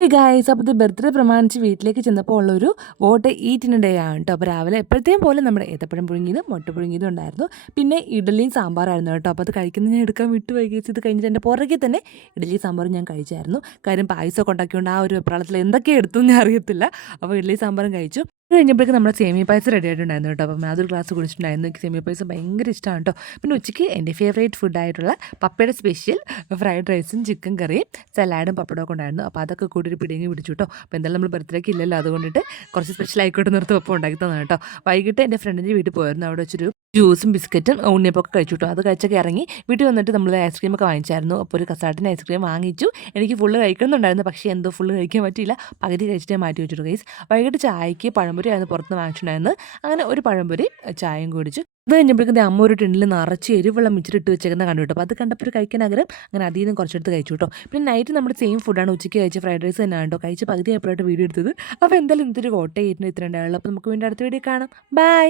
Guys അപ്പോൾ ഇത് birthday പ്രമാണിച്ച് വീട്ടിലേക്ക് ചെന്നപ്പോൾ ഉള്ളൊരു വോട്ട് ഈറ്റിന് ഡേ ആണ് കേട്ടോ. അപ്പോൾ രാവിലെ എപ്പോഴത്തെയും പോലെ നമ്മുടെ ഏത്തപ്പഴം പുഴുങ്ങിയതും മുട്ട പുഴുങ്ങിയതും ഉണ്ടായിരുന്നു. പിന്നെ ഇഡ്ഡലിയും സാമ്പാറായിരുന്നു കേട്ടോ. അപ്പോൾ അത് കഴിക്കുന്നത് ഞാൻ എടുക്കാൻ വിട്ടു വൈകി. ഇത് കഴിഞ്ഞിട്ട് എൻ്റെ പുറകെ തന്നെ ഇഡ്ഡലി സാമ്പാറും ഞാൻ കഴിച്ചായിരുന്നു. കാര്യം പായസമൊക്കെ ഉണ്ടാക്കിക്കൊണ്ട് ആ ഒരു വെപ്രാളത്തിൽ എന്തൊക്കെ എടുത്തു എന്ന് അറിയത്തില്ല. അപ്പോൾ ഇഡ്ഡലി സാമ്പാറും കഴിച്ചു. അത് കഴിഞ്ഞപ്പോഴേക്കും നമ്മുടെ സേമിയ പായസം റെഡി ആയിട്ടുണ്ടായിരുന്നു കേട്ടോ. അപ്പം അതൊരു ഗ്ലാസ് കുടിച്ചിട്ടുണ്ടായിരുന്നു. എനിക്ക് സേമിയ പായസം ഭയങ്കര ഇഷ്ടമാണ് കേട്ടോ. പിന്നെ ഉച്ചയ്ക്ക് എൻ്റെ ഫേവറേറ്റ് ഫുഡായിട്ടുള്ള പപ്പയുടെ സ്പെഷ്യൽ ഫ്രൈഡ് റൈസും ചിക്കൻ കറിയും സലാഡും പപ്പടമൊക്കെ ഉണ്ടായിരുന്നു. അപ്പോൾ അതൊക്കെ കൂടി ഒരു പിടിങ്ങി പിടിച്ചു കേട്ടോ. അപ്പോൾ എന്തായാലും നമ്മൾ ബർത്ത്ഡേക്ക് ഇല്ലല്ലോ, അതുകൊണ്ടിട്ട് കുറച്ച് സ്പെഷ്യൽ ആയിക്കോട്ടെ നിർത്തും ഒപ്പം ഉണ്ടാക്കി തന്നാണ് കേട്ടോ. വൈകിട്ട് എൻ്റെ ഫ്രണ്ടിൻ്റെ വീട്ടിൽ പോയിരുന്നു. അവിടെ വെച്ചൊരു ജ്യൂസും ബിസ്ക്കറ്റും ഉണ്ണിയപ്പൊക്കെ കഴിച്ചു കേട്ടോ. അത് കഴിച്ചൊക്കെ ഇറങ്ങി വീട്ടിൽ വന്നിട്ട് നമ്മൾ ഐസ്ക്രീമൊക്കെ വാങ്ങിച്ചായിരുന്നു. അപ്പോൾ ഒരു കസാട്ടിന് ഐസ്ക്രീം വാങ്ങിച്ചു. എനിക്ക് ഫുള്ള് കഴിക്കുന്നുണ്ടായിരുന്നു, പക്ഷേ എന്തോ ഫുള്ള് കഴിക്കാൻ പറ്റിയില്ല. പകുതി കഴിച്ചിട്ടേ മാറ്റി വെച്ചിട്ടു ഗൈസ്. വൈകിട്ട് ചായക്ക് പഴംപൊരി ആയിരുന്നു പുറത്ത് വാങ്ങിച്ചിട്ടുണ്ടായിരുന്നു. അങ്ങനെ ഒരു പഴംപൊരി ചായയും കുടിച്ചു. അത് കഴിഞ്ഞപ്പോഴേക്കും അമ്മ ഒരു ടിന്നിൽ നിറച്ച് എരിവെള്ളം മിച്ചിട്ട് വെച്ചേക്കുന്ന കണ്ടു കേട്ടോ. അപ്പോൾ അത് കണ്ടപ്പോൾ ഒരു കഴിക്കാൻ ആഗ്രഹം, അങ്ങനെ അതിൽ നിന്ന് കുറച്ചെടുത്ത് കഴിച്ചു കേട്ടോ. പിന്നെ നൈറ്റ് നമ്മുടെ സെയിം ഫുഡാണ് ഉച്ചയ്ക്ക് കഴിച്ച ഫ്രൈഡ് റൈസ് തന്നെയാണ് കേട്ടോ. കഴിച്ച് പകുതി ആയപ്പോഴായിട്ട് വീഡിയോ എടുത്തത്. അപ്പോൾ എന്തായാലും ഇതൊരു കോട്ടയം ഇത്രയും ഉണ്ടാവുള്ളൂ. അപ്പോൾ നമുക്ക് വീണ്ടും അടുത്ത വീഡിയോ കാണാം. ബൈ.